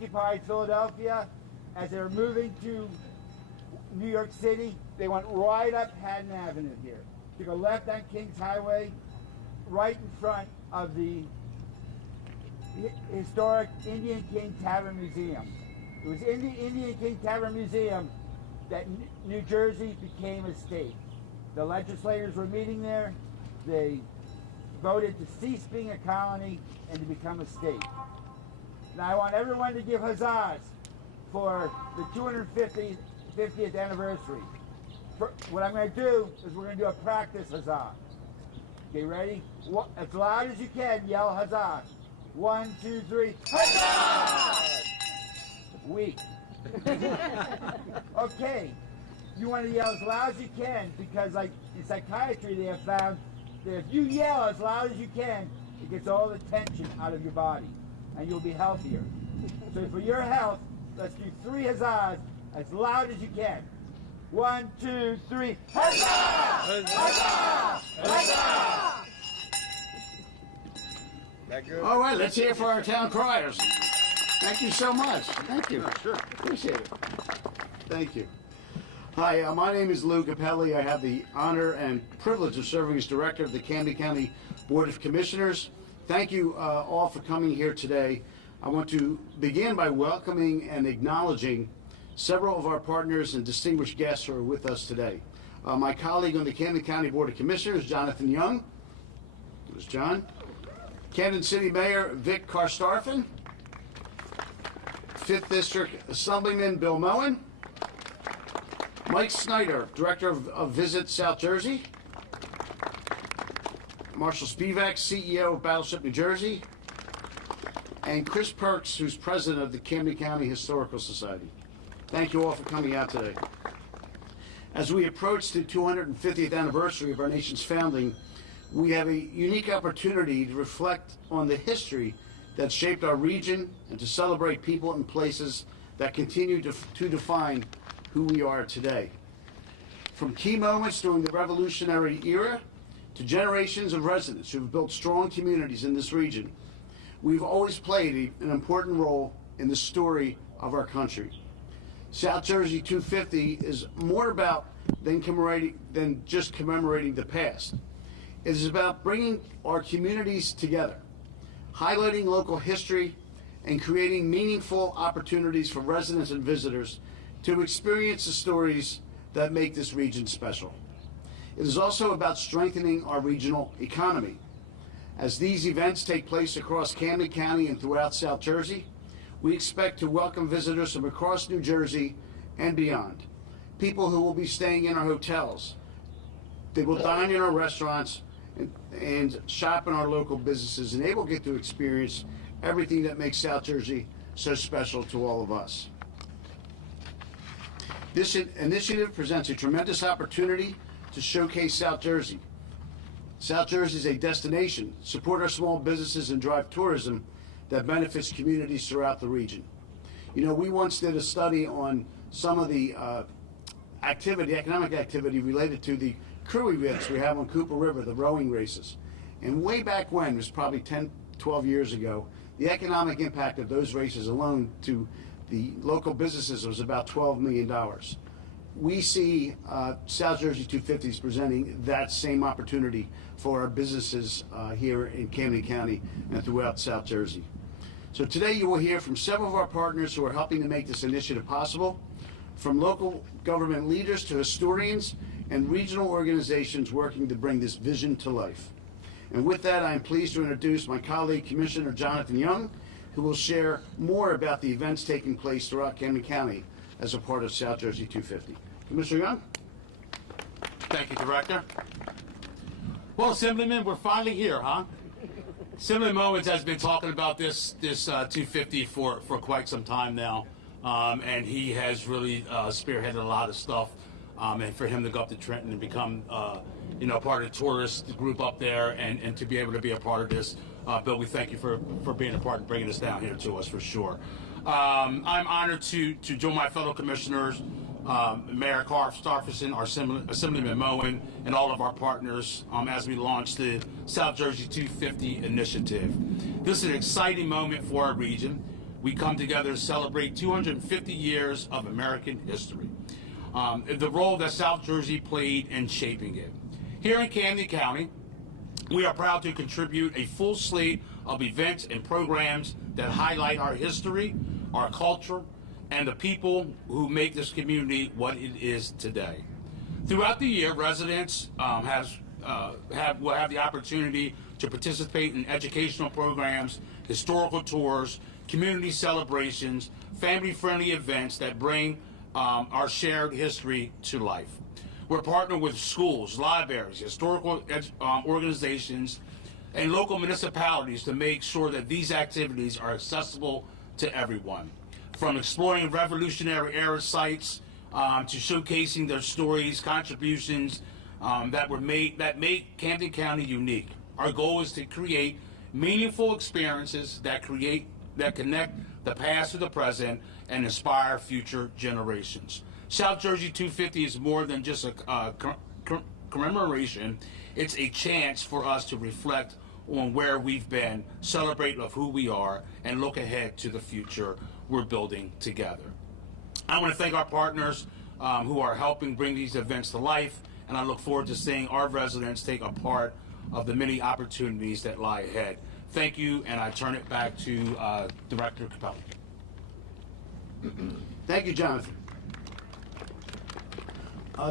occupied Philadelphia, as they were moving to New York City, they went right up Haddon Avenue here. Took a left on Kings Highway, right in front of the historic Indian King Tavern Museum. It was in the Indian King Tavern Museum that New Jersey became a state. The legislators were meeting there. They voted to cease being a colony and to become a state. Now I want everyone to give huzzahs for the 250th anniversary. What I'm going to do is we're going to do a practice huzzah. Okay, ready? As loud as you can, yell huzzah. 1, 2, 3, huzzah! Weak. Okay, you want to yell as loud as you can, because like in psychiatry they have found that if you yell as loud as you can, it gets all the tension out of your body and you'll be healthier. So for your health, let's do 3 huzzahs as loud as you can. 1, 2, 3, huzzah! Huzzah! Huzzah! That good? All right, let's hear it for our town criers. Thank you so much. Thank you. Sure. Appreciate it. Thank you. Hi, my name is Lou Capelli. I have the honor and privilege of serving as director of the Camden County Board of Commissioners. Thank you all for coming here today. I want to begin by welcoming and acknowledging several of our partners and distinguished guests who are with us today. My colleague on the Camden County Board of Commissioners, Jonathan Young. There's John. Camden City Mayor Vic Karstafen. 5th District Assemblyman Bill Moen. Mike Snyder, Director of Visit South Jersey. Marshall Spivak, CEO of Battleship New Jersey. And Chris Perks, who's President of the Camden County Historical Society. Thank you all for coming out today. As we approach the 250th anniversary of our nation's founding, we have a unique opportunity to reflect on the history that shaped our region and to celebrate people and places that continue to define who we are today. From key moments during the Revolutionary era to generations of residents who have built strong communities in this region, we've always played an important role in the story of our country. South Jersey 250 is more about than just commemorating the past. It is about bringing our communities together, highlighting local history, and creating meaningful opportunities for residents and visitors to experience the stories that make this region special. It is also about strengthening our regional economy. As these events take place across Camden County and throughout South Jersey, we expect to welcome visitors from across New Jersey and beyond. People who will be staying in our hotels. They will dine in our restaurants and shop in our local businesses, and they will get to experience everything that makes South Jersey so special to all of us. This initiative presents a tremendous opportunity to showcase South Jersey. South Jersey is a destination, support our small businesses, and drive tourism that benefits communities throughout the region. You know, we once did a study on some of the economic activity related to the crew events we have on Cooper River, the rowing races. And way back when, it was probably 10, 12 years ago, the economic impact of those races alone to the local businesses was about $12 million. We see South Jersey 250s presenting that same opportunity for our businesses here in Camden County and throughout South Jersey. So today you will hear from several of our partners who are helping to make this initiative possible, from local government leaders to historians and regional organizations working to bring this vision to life. And with that, I'm pleased to introduce my colleague, Commissioner Jonathan Young, who will share more about the events taking place throughout Camden County as a part of South Jersey 250. Commissioner Young? Thank you, Director. Well, Assemblyman, we're finally here, huh? Assemblyman Moens has been talking about this 250 for quite some time now, and he has really spearheaded a lot of stuff. And for him to go up to Trenton and become, part of the tourist group up there, and to be able to be a part of this, Bill, we thank you for being a part and bringing this down here to us for sure. I'm honored to join my fellow commissioners, Mayor Karstafen, our Assemblyman Moen, and all of our partners as we launch the South Jersey 250 initiative. This is an exciting moment for our region. we come together to celebrate 250 years of American history. The role that South Jersey played in shaping it. Here in Camden County, we are proud to contribute a full slate of events and programs that highlight our history, our culture, and the people who make this community what it is today. Throughout the year, residents will have the opportunity to participate in educational programs, historical tours, community celebrations, family-friendly events that bring our shared history to life. We're partnered with schools, libraries, historical organizations, and local municipalities to make sure that these activities are accessible to everyone. From exploring Revolutionary Era sites to showcasing their stories, contributions that make Camden County unique. Our goal is to create meaningful experiences that connect the past to the present and inspire future generations. South Jersey 250 is more than just a commemoration. It's a chance for us to reflect on where we've been, celebrate of who we are, and look ahead to the future we're building together. I want to thank our partners who are helping bring these events to life, and I look forward to seeing our residents take a part of the many opportunities that lie ahead. Thank you, and I turn it back to Director Capelli. Thank you, Jonathan.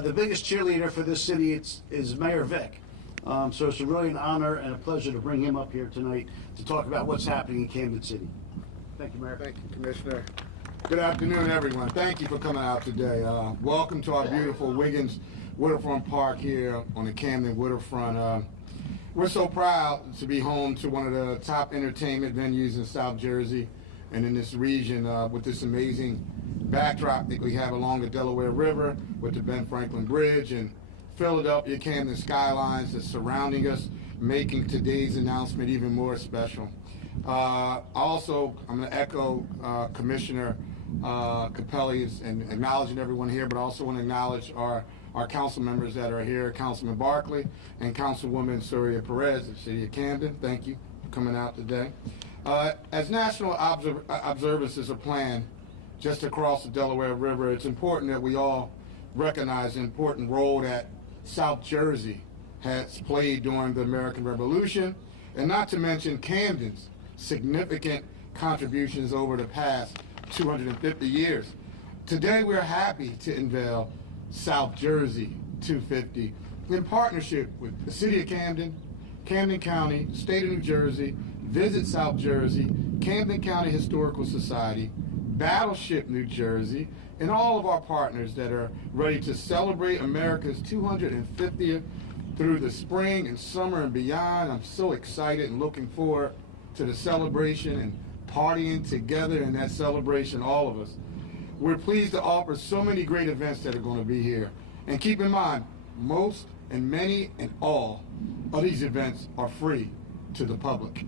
The biggest cheerleader for this city is Mayor Vick. So it's really an honor and a pleasure to bring him up here tonight to talk about what's happening in Camden City. Thank you, Mayor. Thank you, Commissioner. Good afternoon, everyone. Thank you for coming out today. Welcome to our beautiful Wiggins Waterfront Park here on the Camden Waterfront. We're so proud to be home to one of the top entertainment venues in South Jersey and in this region with this amazing backdrop that we have along the Delaware River with the Ben Franklin Bridge and Philadelphia Camden skylines that's surrounding us, making today's announcement even more special. Also, I'm going to echo Commissioner Capelli and acknowledging everyone here, but also want to acknowledge our council members that are here, Councilman Barkley and Councilwoman Surya Perez of the City of Camden. Thank you for coming out today. As national observances are planned just across the Delaware River, it's important that we all recognize the important role that South Jersey has played during the American Revolution, and not to mention Camden's significant contributions over the past 250 years. Today we're happy to unveil South Jersey 250 in partnership with the City of Camden, Camden County, State of New Jersey, Visit South Jersey, Camden County Historical Society, Battleship New Jersey, and all of our partners that are ready to celebrate America's 250th through the spring and summer and beyond. I'm so excited and looking forward to the celebration and partying together in that celebration, all of us. We're pleased to offer so many great events that are going to be here. And keep in mind, most and many and all of these events are free to the public.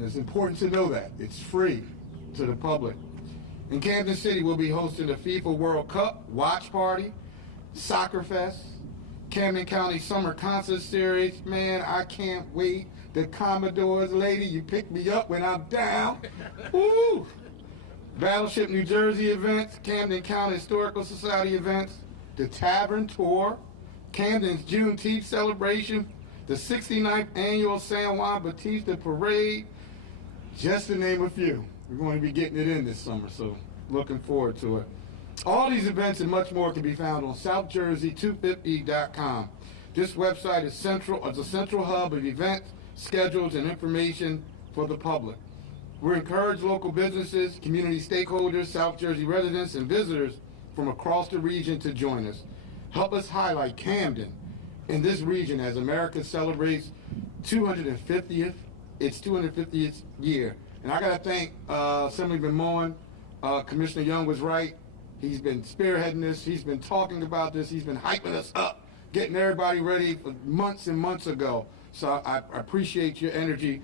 It's important to know that. It's free to the public. In Camden City, we'll be hosting the FIFA World Cup Watch Party, Soccer Fest, Camden County Summer Concert Series. Man, I can't wait. The Commodores, lady, you pick me up when I'm down. Woo! Battleship New Jersey events, Camden County Historical Society events, the Tavern Tour, Camden's Juneteenth celebration, the 69th annual San Juan Bautista Parade, just to name a few. We're going to be getting it in this summer, so looking forward to it. All these events and much more can be found on southjersey250.com. This website is a central hub of events, schedules, and information for the public. We encourage local businesses, community stakeholders, South Jersey residents, and visitors from across the region to join us. Help us highlight Camden in this region as America celebrates its 250th year. And I got to thank Assemblyman Moen. Commissioner Young was right. He's been spearheading this. He's been talking about this. He's been hyping us up, getting everybody ready for months and months ago. So I appreciate your energy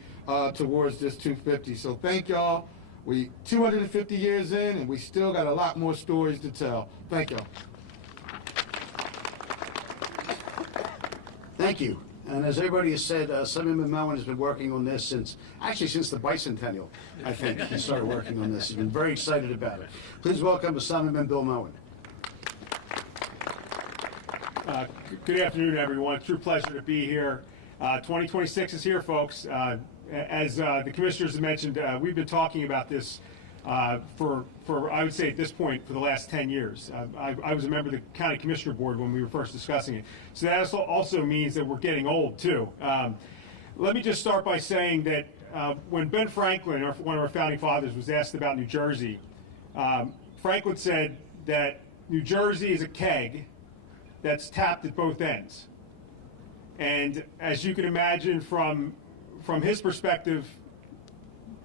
towards this 250. So thank y'all. We 250 years in, and we still got a lot more stories to tell. Thank y'all. Thank you. And as everybody has said, Assemblyman Moen has been working on this since the bicentennial, I think. He started working on this. He's been very excited about it. Please welcome Assemblyman Bill Moen. Good afternoon, everyone. True pleasure to be here. 2026 is here, folks. As the commissioners have mentioned, we've been talking about this for I would say at this point for the last 10 years. I was a member of the county commissioner board when we were first discussing it. So that also means that we're getting old too. Let me just start by saying that when Ben Franklin, one of our founding fathers, was asked about New Jersey, Franklin said that New Jersey is a keg that's tapped at both ends. And as you can imagine from his perspective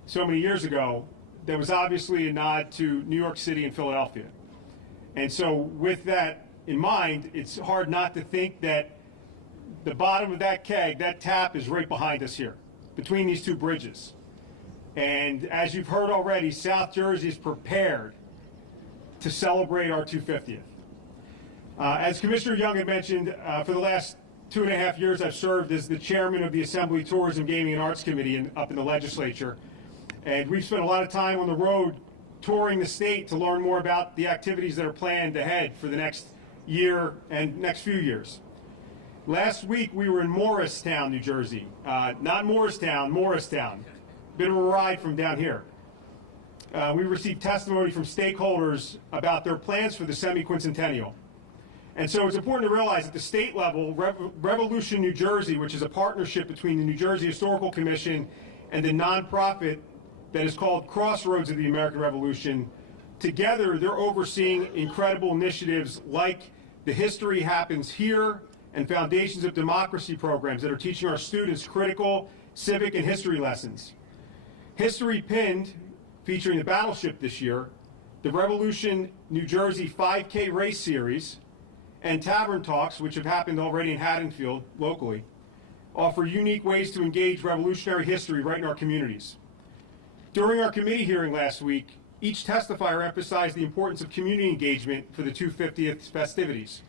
so many years ago, there was obviously a nod to New York City and Philadelphia. And so with that in mind, it's hard not to think that the bottom of that keg, that tap, is right behind us here, between these two bridges. And as you've heard already, South Jersey is prepared to celebrate our 250th. As Commissioner Young had mentioned, for the last 2.5 years, I've served as the chairman of the Assembly Tourism, Gaming, and Arts Committee up in the legislature. And we've spent a lot of time on the road touring the state to learn more about the activities that are planned ahead for the next year and next few years. Last week, we were in Morristown, New Jersey. Not Morristown, Morristown. Bit of a ride from down here. We received testimony from stakeholders about their plans for the semi-quincentennial. And so it's important to realize at the state level, Revolution New Jersey, which is a partnership between the New Jersey Historical Commission and the nonprofit that is called Crossroads of the American Revolution, together they're overseeing incredible initiatives like the History Happens Here and Foundations of Democracy programs that are teaching our students critical civic and history lessons. History Pinned, featuring the Battleship this year, the Revolution New Jersey 5K race series, and Tavern Talks, which have happened already in Haddonfield locally, offer unique ways to engage revolutionary history right in our communities. During our committee hearing last week, each testifier emphasized the importance of community engagement for the 250th festivities.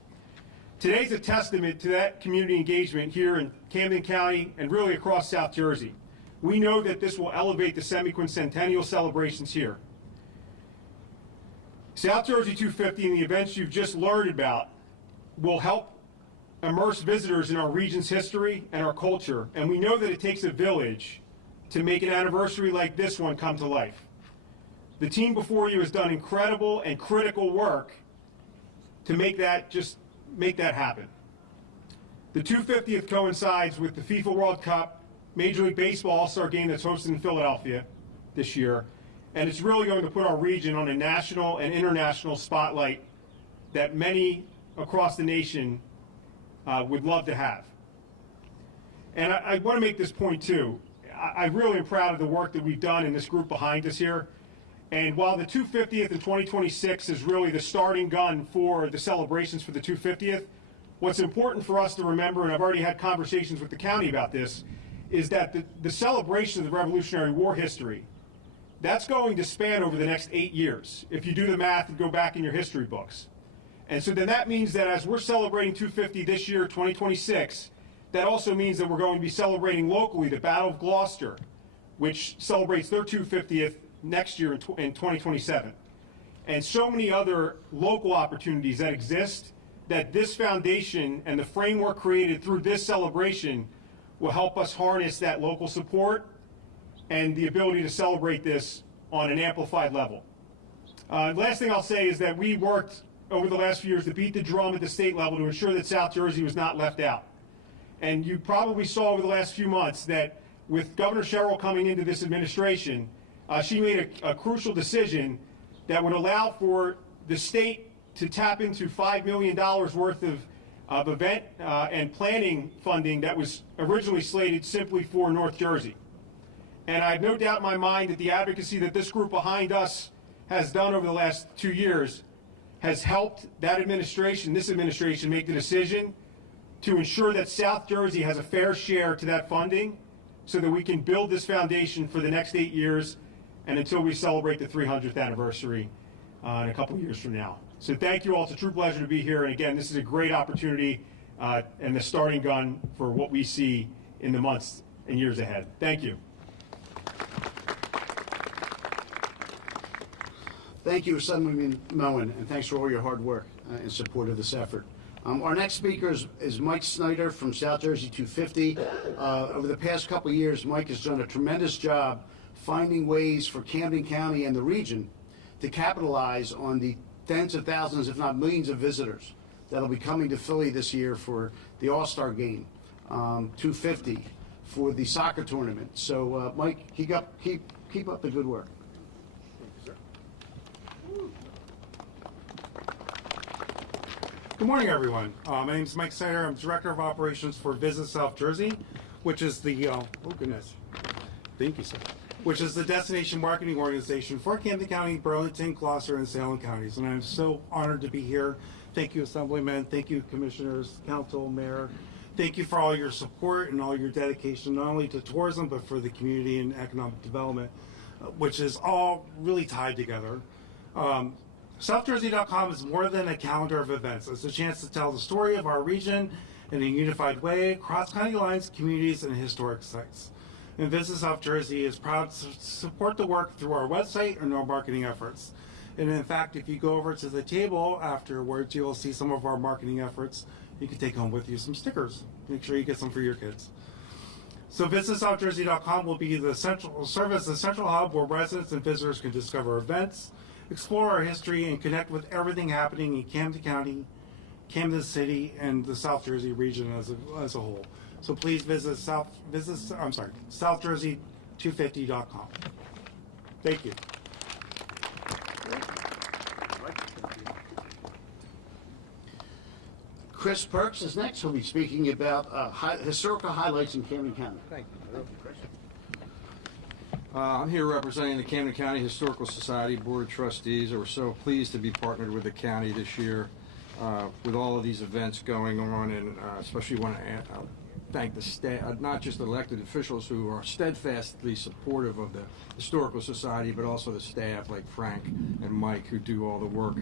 Today's a testament to that community engagement here in Camden County and really across South Jersey. We know that this will elevate the semi-quincentennial celebrations here. South Jersey 250 and the events you've just learned about will help immerse visitors in our region's history and our culture, and we know that it takes a village to make an anniversary like this one come to life. The team before you has done incredible and critical work to make that happen. The 250th coincides with the FIFA World Cup Major League Baseball All-Star Game that's hosted in Philadelphia this year, and it's really going to put our region on a national and international spotlight that many across the nation would love to have. And I want to make this point too. I really am proud of the work that we've done in this group behind us here. And while the 250th in 2026 is really the starting gun for the celebrations for the 250th, what's important for us to remember, and I've already had conversations with the county about this, is that the celebration of the Revolutionary War history, that's going to span over the next 8 years, if you do the math and go back in your history books. And so then that means that as we're celebrating 250 this year, 2026, that also means that we're going to be celebrating locally the Battle of Gloucester, which celebrates their 250th next year in 2027. And so many other local opportunities that exist that this foundation and the framework created through this celebration will help us harness that local support and the ability to celebrate this on an amplified level. Last thing I'll say is that we worked over the last few years to beat the drum at the state level to ensure that South Jersey was not left out. And you probably saw over the last few months that with Governor Sherrill coming into this administration, she made a crucial decision that would allow for the state to tap into $5 million worth of event and planning funding that was originally slated simply for North Jersey. And I have no doubt in my mind that the advocacy that this group behind us has done over the last 2 years has helped that administration, this administration, make the decision to ensure that South Jersey has a fair share to that funding so that we can build this foundation for the next 8 years and until we celebrate the 300th anniversary in a couple years from now. So thank you all. It's a true pleasure to be here. And again, this is a great opportunity and the starting gun for what we see in the months and years ahead. Thank you. Thank you, Assemblyman Moen, and thanks for all your hard work in support of this effort. Our next speaker is Mike Snyder from South Jersey 250. Over the past couple of years, Mike has done a tremendous job finding ways for Camden County and the region to capitalize on the tens of thousands, if not millions of visitors that'll be coming to Philly this year for the All-Star Game, 250, for the soccer tournament. So, Mike, keep up the good work. Good morning, everyone. My name is Mike Snyder. I'm Director of Operations for Visit South Jersey, which is the, thank you, sir, which is the destination marketing organization for Camden County, Burlington, Gloucester, and Salem counties. And I'm so honored to be here. Thank you, Assemblyman. Thank you, Commissioners, Council, Mayor. Thank you for all your support and all your dedication, not only to tourism, but for the community and economic development, which is all really tied together. SouthJersey.com is more than a calendar of events. It's a chance to tell the story of our region in a unified way across county lines, communities, and historic sites. And Visit South Jersey is proud to support the work through our website and our marketing efforts. And in fact, if you go over to the table afterwards, you'll see some of our marketing efforts. You can take home with you some stickers. Make sure you get some for your kids. So VisitSouthJersey.com will be serve as the central hub where residents and visitors can discover events, explore our history, and connect with everything happening in Camden County, Camden City, and the South Jersey region as a whole. So please visit SouthJersey250.com. Thank you. Chris Perks is next. He'll be speaking about historical highlights in Camden County. Thank you. I'm here representing the Camden County Historical Society Board of Trustees. We're so pleased to be partnered with the county this year with all of these events going on, and especially want to thank the staff, not just elected officials who are steadfastly supportive of the Historical Society, but also the staff like Frank and Mike who do all the work.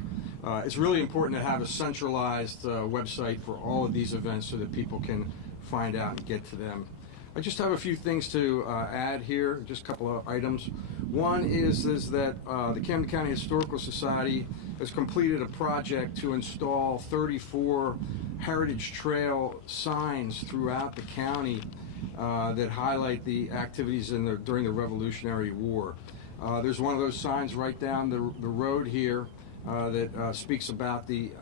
It's really important to have a centralized website for all of these events so that people can find out and get to them. I just have a few things to add here, just a couple of items. One is that the Camden County Historical Society has completed a project to install 34 Heritage Trail signs throughout the county that highlight the activities during the Revolutionary War. There's one of those signs right down the road here that speaks about the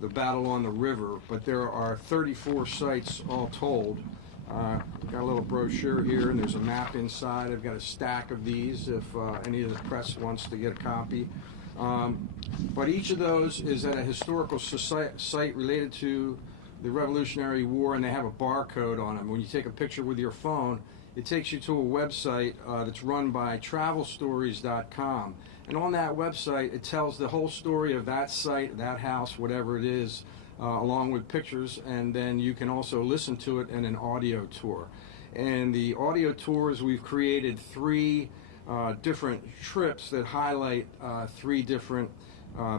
battle on the river, but there are 34 sites all told. Got a little brochure here, and there's a map inside. I've got a stack of these if any of the press wants to get a copy. But each of those is at a historical site related to the Revolutionary War, and they have a barcode on them. When you take a picture with your phone, it takes you to a website that's run by TravelStories.com. And on that website, it tells the whole story of that site, that house, whatever it is, along with pictures, and then you can also listen to it in an audio tour. And the audio tours, we've created 3 different trips that highlight 3 different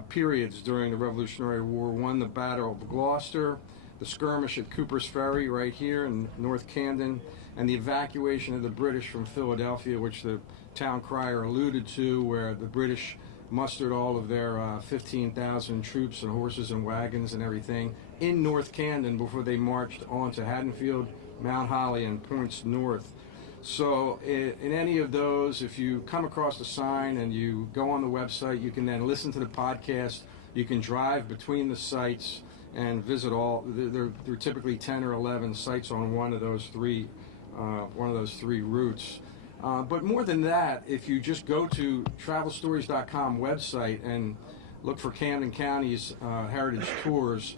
periods during the Revolutionary War. One, the Battle of Gloucester, the skirmish at Cooper's Ferry right here in North Camden, and the evacuation of the British from Philadelphia, which the town crier alluded to, where the British mustered all of their 15,000 troops and horses and wagons and everything in North Camden before they marched on to Haddonfield, Mount Holly, and points north. So in any of those, if you come across a sign and you go on the website, you can then listen to the podcast. You can drive between the sites and visit all. There are typically 10 or 11 sites on one of those three routes. But more than that, if you just go to TravelStories.com website and look for Camden County's Heritage Tours,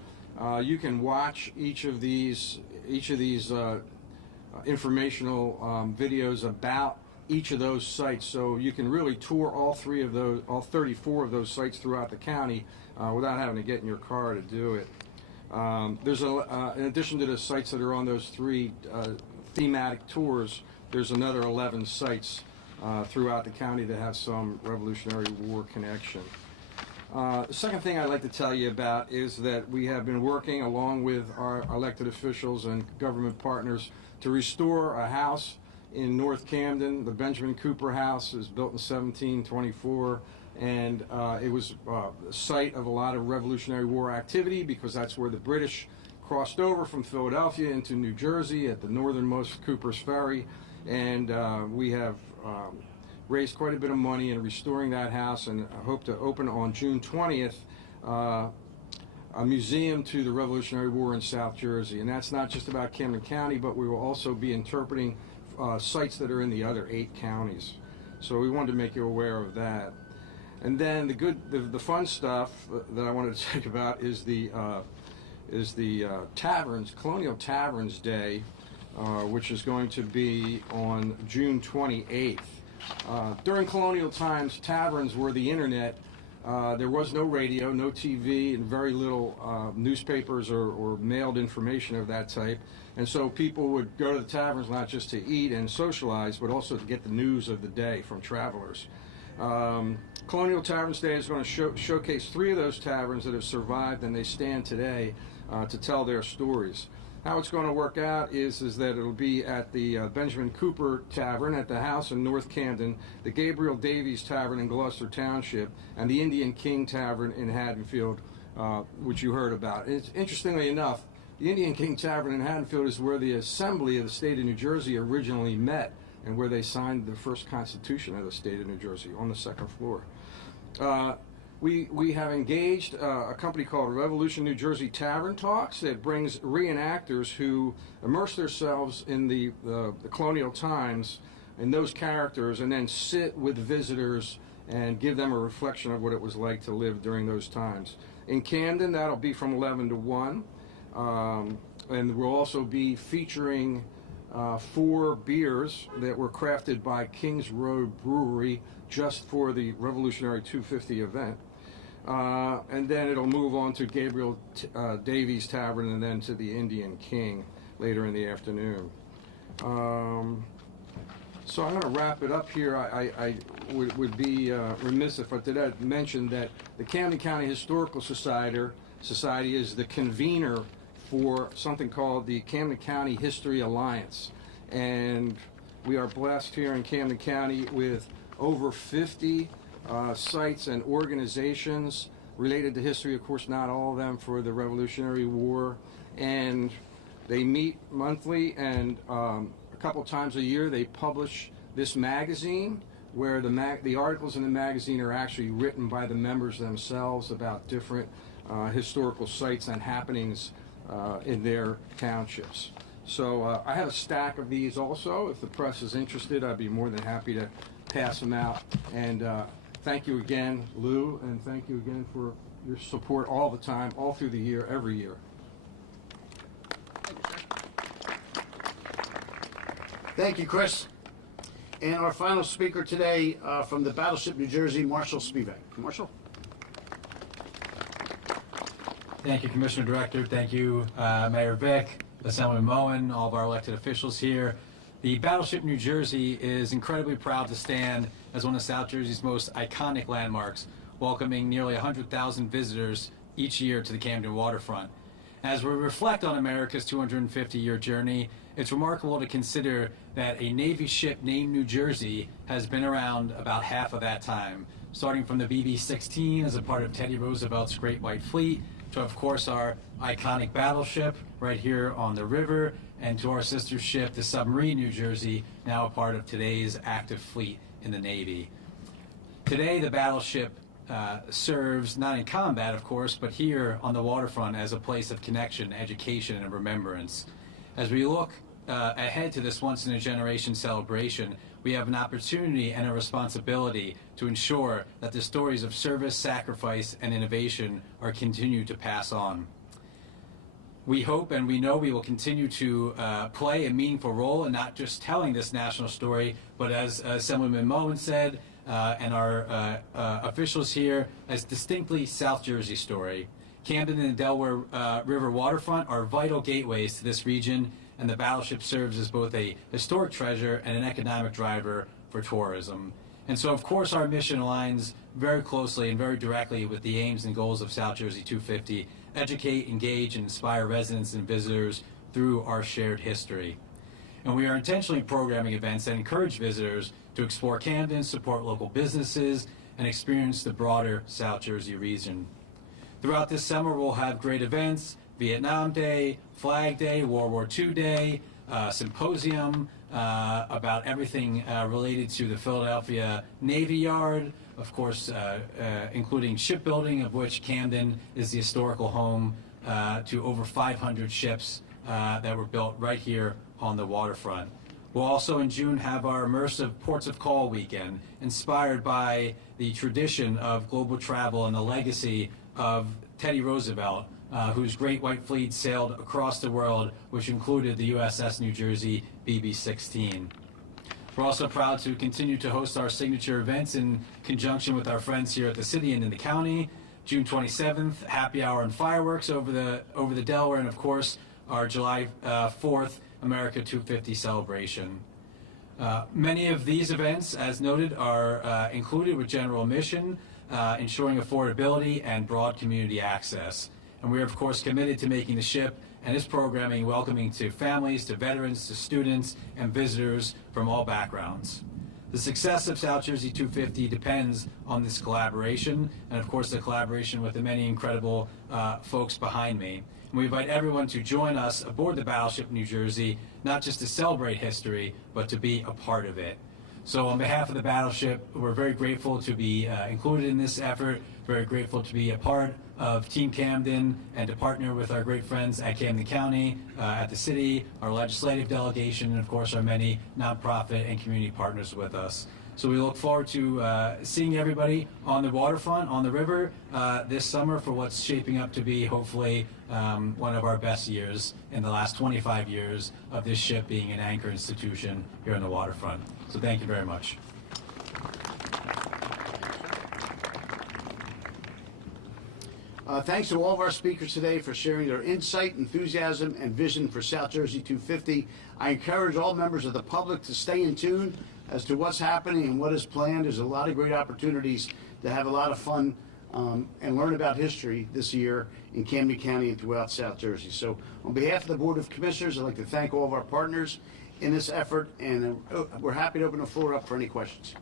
you can watch each of these informational videos about each of those sites. So you can really tour all 34 of those sites throughout the county without having to get in your car to do it. There's in addition to the sites that are on those 3 thematic tours, there's another 11 sites throughout the county that have some Revolutionary War connection. The second thing I'd like to tell you about is that we have been working along with our elected officials and government partners to restore a house in North Camden. The Benjamin Cooper House is built in 1724, and it was the site of a lot of Revolutionary War activity because that's where the British crossed over from Philadelphia into New Jersey at the northernmost Cooper's Ferry, and we have raised quite a bit of money in restoring that house, and I hope to open on June 20th a museum to the Revolutionary War in South Jersey. And that's not just about Camden County, but we will also be interpreting sites that are in the other 8 counties. So we wanted to make you aware of that. And then the fun stuff that I wanted to talk about is the taverns, Colonial Taverns Day, which is going to be on June 28th. During colonial times, taverns were the internet. There was no radio, no TV, and very little newspapers or mailed information of that type. And so people would go to the taverns not just to eat and socialize, but also to get the news of the day from travelers. Colonial Taverns Day is going to showcase 3 of those taverns that have survived and they stand today to tell their stories. How it's going to work out is that it'll be at the Benjamin Cooper Tavern at the house in North Camden, the Gabriel Davies Tavern in Gloucester Township, and the Indian King Tavern in Haddonfield, which you heard about. It's, interestingly enough, the Indian King Tavern in Haddonfield is where the Assembly of the State of New Jersey originally met and where they signed the first Constitution of the State of New Jersey on the 2nd floor. We have engaged a company called Revolution New Jersey Tavern Talks that brings reenactors who immerse themselves in the colonial times and those characters and then sit with visitors and give them a reflection of what it was like to live during those times. In Camden, that'll be from 11 to 1. And we'll also be featuring 4 beers that were crafted by Kings Road Brewery just for the Revolutionary 250 event. And then it'll move on to Gabriel Davies Tavern and then to the Indian King later in the afternoon. So I'm going to wrap it up here. I would be remiss if I did mention that the Camden County Historical Society is the convener for something called the Camden County History Alliance. And we are blessed here in Camden County with over 50 sites and organizations related to history, of course not all of them for the Revolutionary War, and they meet monthly, and a couple times a year they publish this magazine where the articles in the magazine are actually written by the members themselves about different historical sites and happenings in their townships. So I have a stack of these also. If the press is interested, I'd be more than happy to pass them out. And thank you again, Lou, and thank you again for your support all the time, all through the year, every year. Thank you, Chris. And our final speaker today from the Battleship New Jersey, Marshall Spivak. Marshall? Thank you, Commissioner Director. Thank you, Mayor Vick, Assemblyman Moen, all of our elected officials here. The Battleship New Jersey is incredibly proud to stand as one of South Jersey's most iconic landmarks, welcoming nearly 100,000 visitors each year to the Camden waterfront. As we reflect on America's 250-year journey, it's remarkable to consider that a Navy ship named New Jersey has been around about half of that time, starting from the BB-16 as a part of Teddy Roosevelt's Great White Fleet, to, of course, our iconic battleship right here on the river, and to our sister ship, the submarine New Jersey, now a part of today's active fleet in the Navy. Today, the battleship serves, not in combat, of course, but here on the waterfront as a place of connection, education, and remembrance. As we look ahead to this once-in-a-generation celebration, we have an opportunity and a responsibility to ensure that the stories of service, sacrifice, and innovation are continued to pass on. We hope and we know we will continue to play a meaningful role in not just telling this national story, but as Assemblyman Moen said, and our officials here, as distinctly South Jersey story. Camden and the Delaware River waterfront are vital gateways to this region, and the battleship serves as both a historic treasure and an economic driver for tourism. And so, of course, our mission aligns very closely and very directly with the aims and goals of South Jersey 250: educate, engage, and inspire residents and visitors through our shared history. And we are intentionally programming events that encourage visitors to explore Camden, support local businesses, and experience the broader South Jersey region. Throughout this summer, we'll have great events: Vietnam Day, Flag Day, World War II Day, symposium about everything related to the Philadelphia Navy Yard, of course, including shipbuilding, of which Camden is the historical home to over 500 ships that were built right here on the waterfront. We'll also in June have our immersive Ports of Call weekend, inspired by the tradition of global travel and the legacy of Teddy Roosevelt, whose Great White Fleet sailed across the world, which included the USS New Jersey BB-16. We're also proud to continue to host our signature events in conjunction with our friends here at the city and in the county. June 27th, happy hour and fireworks over the Delaware, and of course, our July 4th America 250 celebration. Many of these events, as noted, are included with general admission, ensuring affordability and broad community access. And we are, of course, committed to making the ship and its programming welcoming to families, to veterans, to students, and visitors from all backgrounds. The success of South Jersey 250 depends on this collaboration, and of course the collaboration with the many incredible folks behind me. And we invite everyone to join us aboard the Battleship New Jersey, not just to celebrate history, but to be a part of it. So on behalf of the Battleship, we're very grateful to be included in this effort, very grateful to be a part of Team Camden and to partner with our great friends at Camden County, at the city, our legislative delegation, and of course our many nonprofit and community partners with us. So we look forward to seeing everybody on the waterfront, on the river this summer for what's shaping up to be hopefully one of our best years in the last 25 years of this ship being an anchor institution here on the waterfront. So thank you very much. Thanks to all of our speakers today for sharing their insight, enthusiasm, and vision for South Jersey 250. I encourage all members of the public to stay in tune as to what's happening and what is planned. There's a lot of great opportunities to have a lot of fun and learn about history this year in Camden County and throughout South Jersey. So on behalf of the Board of Commissioners, I'd like to thank all of our partners in this effort, and we're happy to open the floor up for any questions.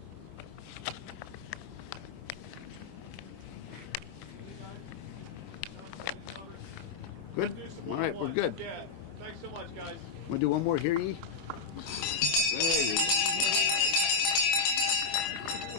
Good? All right, we're good. Yeah, thanks so much, guys. Want to do one more here, Yi? There you go.